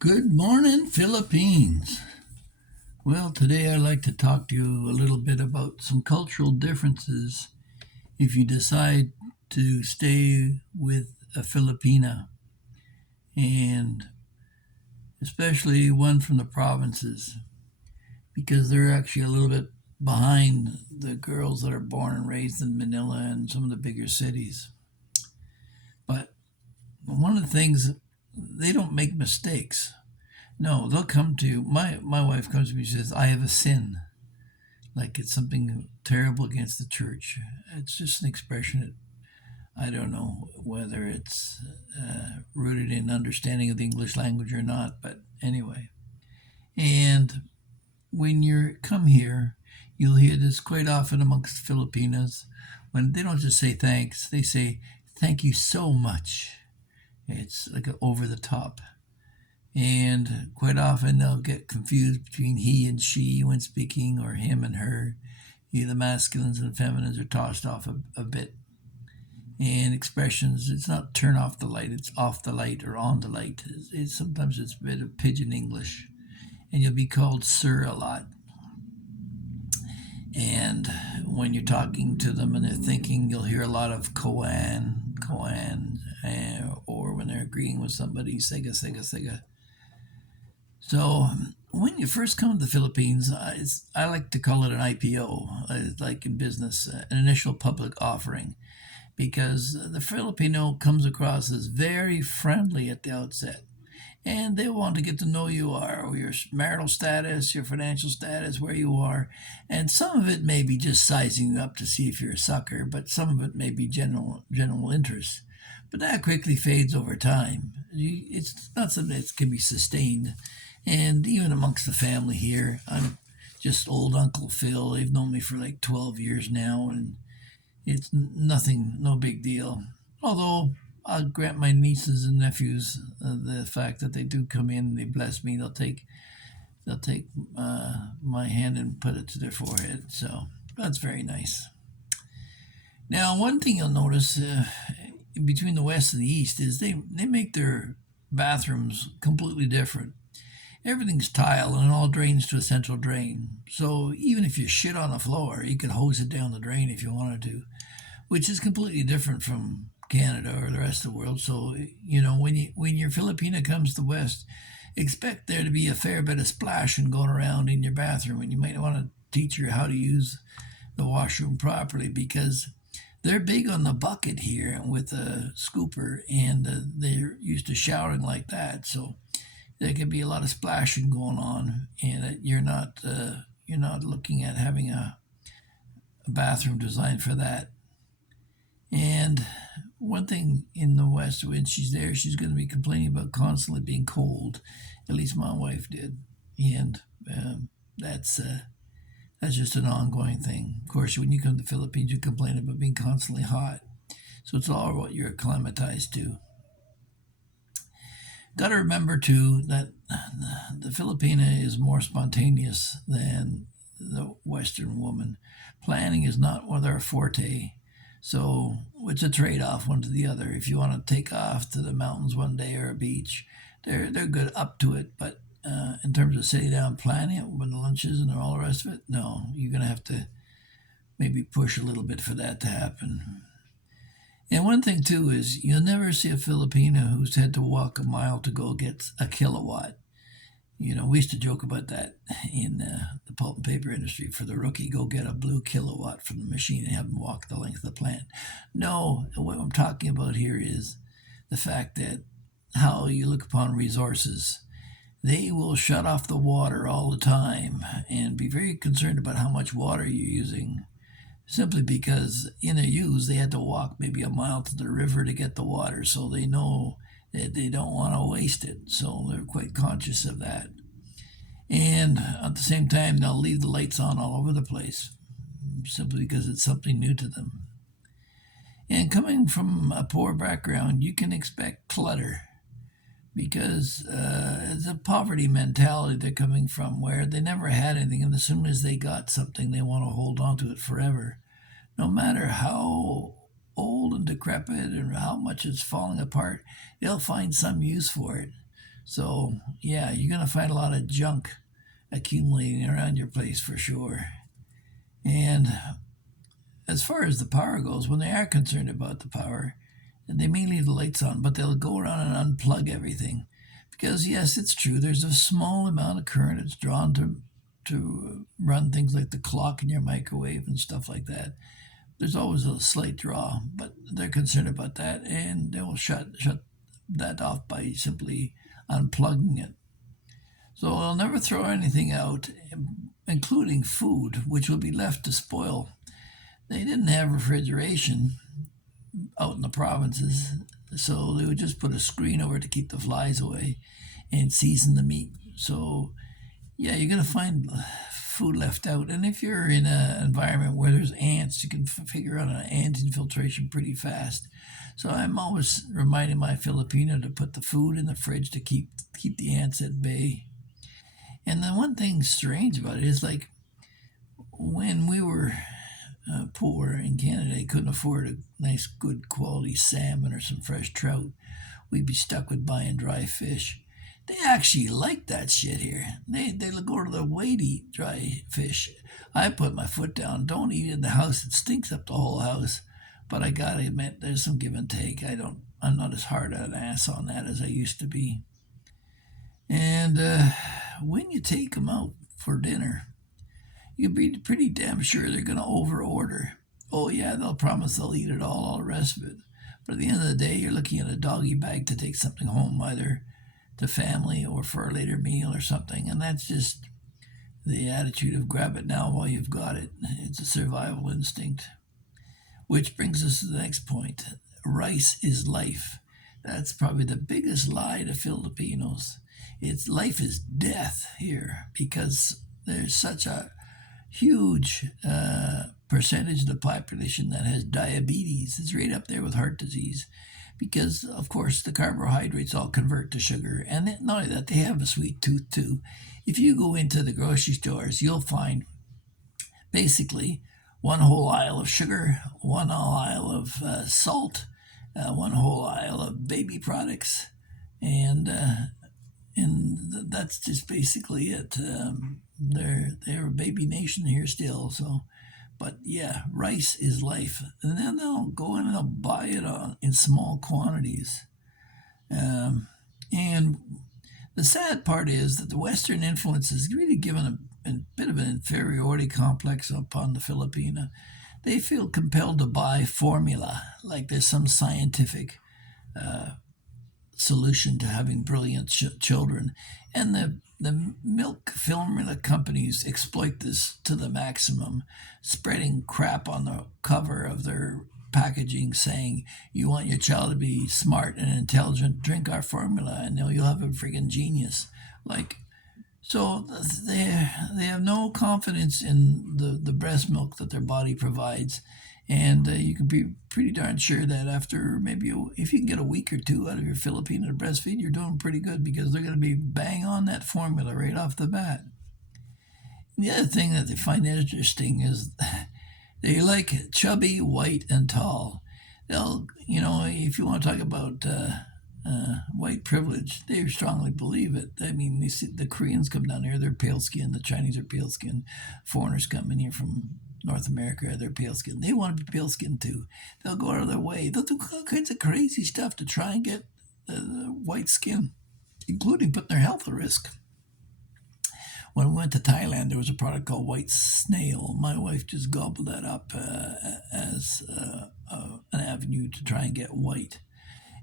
Good morning, Philippines. Well, today I'd like to talk to you a little bit about some cultural differences if you decide to stay with a Filipina, and especially one from the provinces, because they're actually a little bit behind the girls that are born and raised in Manila and some of the bigger cities. But one of the things, they don't make mistakes. No, they'll come to you. My wife comes to me and says, I have a sin. Like it's something terrible against the church. It's just an expression that I don't know whether it's rooted in understanding of the English language or not, but anyway. And when you come here, you'll hear this quite often amongst Filipinos. When they don't just say thanks, they say thank you so much. It's like over the top. And quite often they'll get confused between he and she when speaking, or him and her. The masculines and feminines are tossed off a bit. And expressions, it's not turn off the light, it's off the light or on the light. Sometimes it's a bit of pidgin English. And you'll be called sir a lot. And when you're talking to them and they're thinking, you'll hear a lot of koan, or when they're agreeing with somebody, sega, sega, sega. So when you first come to the Philippines, I like to call it an IPO, like in business, an initial public offering, because the Filipino comes across as very friendly at the outset. And they want to get to know you are, or your marital status, your financial status, where you are. And some of it may be just sizing you up to see if you're a sucker, but some of it may be general interest. But that quickly fades over time. It's not something that can be sustained. And even amongst the family here, I'm just old Uncle Phil. They've known me for like 12 years now, and it's nothing, no big deal. Although I'll grant my nieces and nephews the fact that they do come in, they bless me. They'll take my hand and put it to their forehead. So that's very nice. Now, one thing you'll notice between the West and the East is they make their bathrooms completely different. Everything's tile and it all drains to a central drain. So even if you shit on the floor, you could hose it down the drain if you wanted to, which is completely different from Canada or the rest of the world. So when your Filipina comes to the West, expect there to be a fair bit of splashing going around in your bathroom, and you might want to teach her how to use the washroom properly, because they're big on the bucket here with a scooper, and they're used to showering like that. So there can be a lot of splashing going on, and you're not looking at having a bathroom designed for that. And one thing in the West, when she's there, she's going to be complaining about constantly being cold. At least my wife did, and that's that's just an ongoing thing. Of course, when you come to the Philippines, you complain about being constantly hot. So it's all what you're acclimatized to. Got to remember too that the Filipina is more spontaneous than the Western woman. Planning is not one of their forte. So it's a trade-off, one to the other. If you want to take off to the mountains one day or a beach, they're good up to it. But in terms of sitting down planning it with the lunches and all the rest of it, no, you're gonna have to maybe push a little bit for that to happen. And one thing too is you'll never see a Filipino who's had to walk a mile to go get a kilowatt. We used to joke about that in the pulp and paper industry. For the rookie, go get a blue kilowatt from the machine and have them walk the length of the plant. No, what I'm talking about here is the fact that how you look upon resources. They will shut off the water all the time and be very concerned about how much water you're using, simply because in their use they had to walk maybe a mile to the river to get the water, so they know that they don't want to waste it, so they're quite conscious of that. And at the same time, they'll leave the lights on all over the place simply because it's something new to them. And coming from a poor background, you can expect clutter, because it's a poverty mentality they're coming from, where they never had anything, and as soon as they got something, they want to hold on to it forever, no matter how old and decrepit and how much it's falling apart. They'll find some use for it. So, yeah, you're going to find a lot of junk accumulating around your place for sure. And as far as the power goes, when they are concerned about the power, they may leave the lights on, but they'll go around and unplug everything. Because, yes, it's true, there's a small amount of current that's drawn to run things like the clock in your microwave and stuff like that. There's always a slight draw, but they're concerned about that, and they will shut that off by simply unplugging it. So they'll never throw anything out, including food, which will be left to spoil. They didn't have refrigeration out in the provinces, so they would just put a screen over to keep the flies away and season the meat. So, yeah, you're going to find food left out. And if you're in an environment where there's ants, you can figure out an ant infiltration pretty fast. So I'm always reminding my Filipino to put the food in the fridge to keep the ants at bay. And the one thing strange about it is like when we were poor in Canada, couldn't afford a nice, good quality salmon or some fresh trout, we'd be stuck with buying dry fish. They actually like that shit here. They go to the way to eat dry fish. I put my foot down. Don't eat it in the house. It stinks up the whole house. But I gotta admit, there's some give and take. I'm not as hard an ass on that as I used to be. And when you take them out for dinner, you can be pretty damn sure they're going to over order. Oh, yeah, they'll promise they'll eat it all the rest of it. But at the end of the day, you're looking at a doggy bag to take something home, either to family or for a later meal or something. And that's just the attitude of grab it now while you've got it. It's a survival instinct. Which brings us to the next point: rice is life. That's probably the biggest lie to Filipinos. It's life is death here because there's such a huge percentage of the population that has diabetes. It's right up there with heart disease because, of course, the carbohydrates all convert to sugar. And not only that, they have a sweet tooth too. If you go into the grocery stores, you'll find basically one whole aisle of sugar, one whole aisle of salt, one whole aisle of baby products, and that's just basically it. They're a baby nation here still. So, but yeah, rice is life, and then they'll go in and they'll buy it in small quantities. And the sad part is that the Western influence has really given a bit of an inferiority complex upon the Filipina. They feel compelled to buy formula, like there's some scientific solution to having brilliant children. And the milk formula companies exploit this to the maximum, spreading crap on the cover of their packaging saying, you want your child to be smart and intelligent, drink our formula and you'll have a freaking genius. Like, so they have no confidence in the breast milk that their body provides. And you can be pretty darn sure that after maybe, if you can get a week or two out of your Filipino to breastfeed, you're doing pretty good because they're going to be bang on that formula right off the bat. And the other thing that they find interesting is they like chubby, white, and tall. They'll, if you want to talk about white privilege, they strongly believe it. I mean, the Koreans come down here, they're pale skinned. The Chinese are pale skinned. Foreigners come in here from North America, they're pale skinned. They want to be pale skinned too. They'll go out of their way. They'll do all kinds of crazy stuff to try and get white skin, including putting their health at risk. When we went to Thailand, there was a product called white snail. My wife just gobbled that up as an avenue to try and get white.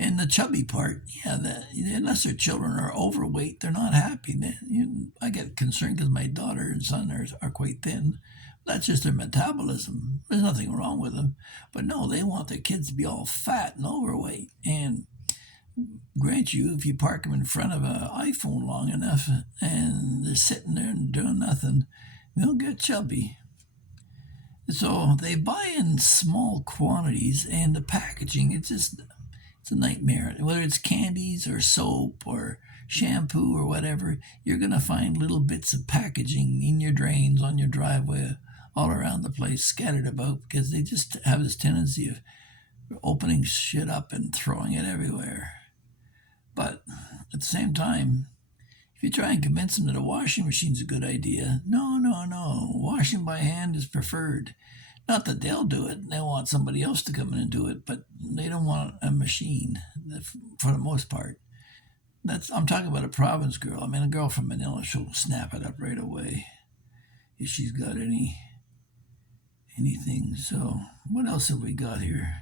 And the chubby part, yeah, unless their children are overweight, they're not happy. I get concerned because my daughter and son are quite thin. That's just their metabolism. There's nothing wrong with them. But no, they want their kids to be all fat and overweight. And grant you, if you park them in front of an iPhone long enough and they're sitting there and doing nothing, they'll get chubby. So they buy in small quantities, and the packaging, it's a nightmare. Whether it's candies or soap or shampoo or whatever, you're going to find little bits of packaging in your drains, on your driveway, all around the place, scattered about, because they just have this tendency of opening shit up and throwing it everywhere. But at the same time, if you try and convince them that a washing machine's a good idea, no, no, no. Washing by hand is preferred. Not that they'll do it. They want somebody else to come in and do it, but they don't want a machine for the most part. I'm talking about a province girl. I mean, a girl from Manila, she'll snap it up right away if she's got anything. So, what else have we got here?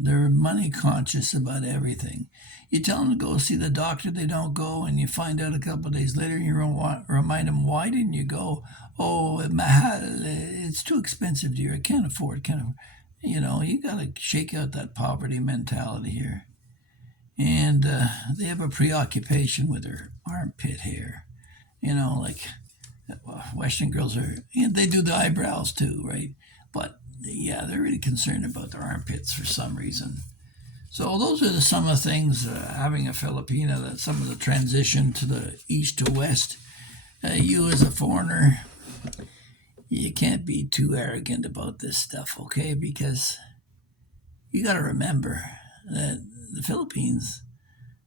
They're money conscious about everything. You tell them to go see the doctor, they don't go, and you find out a couple of days later, and you remind them, why didn't you go? Oh, mahal, it's too expensive, dear. I can't afford. Can't afford. You got to shake out that poverty mentality here. And they have a preoccupation with their armpit hair. Like Western girls they do the eyebrows too, right? But yeah, they're really concerned about their armpits for some reason. So those are some of the things having a Filipina, that some of the transition to the east to west. You as a foreigner, you can't be too arrogant about this stuff, okay? Because you got to remember that the Philippines,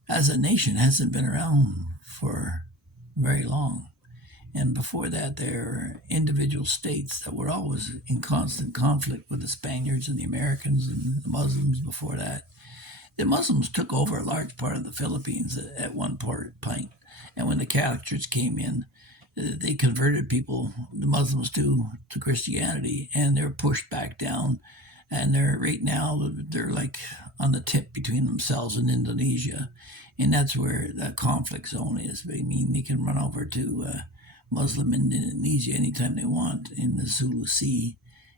as a nation, hasn't been around for very long. And before that, there were individual states that were always in constant conflict with the Spaniards and the Americans and the Muslims before that. The Muslims took over a large part of the Philippines at one point. And when the Catholic Church came in, they converted people, the Muslims, to Christianity, and they were pushed back down. And right now, they're like on the tip between themselves and Indonesia. And that's where that conflict zone is. I mean, they can run over to Muslim Indonesia anytime they want in the Sulu Sea.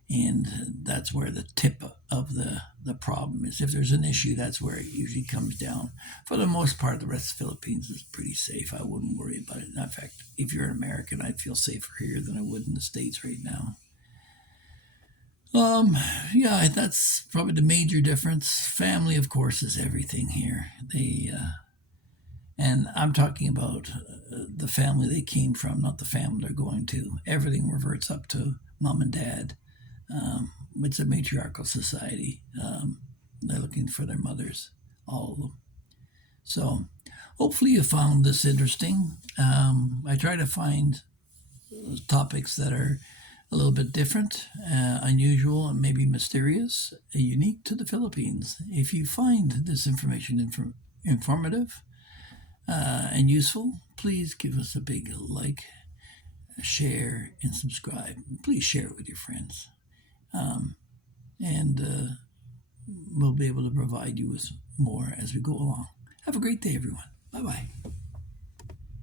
And that's where the tip of the problem is. If there's an issue, that's where it usually comes down. For the most part, the rest of the Philippines is pretty safe. I wouldn't worry about it. In fact, if you're an American, I'd feel safer here than I would in the States right now. Yeah, that's probably the major difference. Family, of course, is everything here. And I'm talking about the family they came from, not the family they're going to. Everything reverts up to mom and dad. It's a matriarchal society. They're looking for their mothers, all of them. So, hopefully, you found this interesting. I try to find topics that are a little bit different, unusual, and maybe mysterious, unique to the Philippines. If you find this information informative and useful, please give us a big like, share, and subscribe. Please share it with your friends. And we'll be able to provide you with more as we go along. Have a great day, everyone. Bye bye.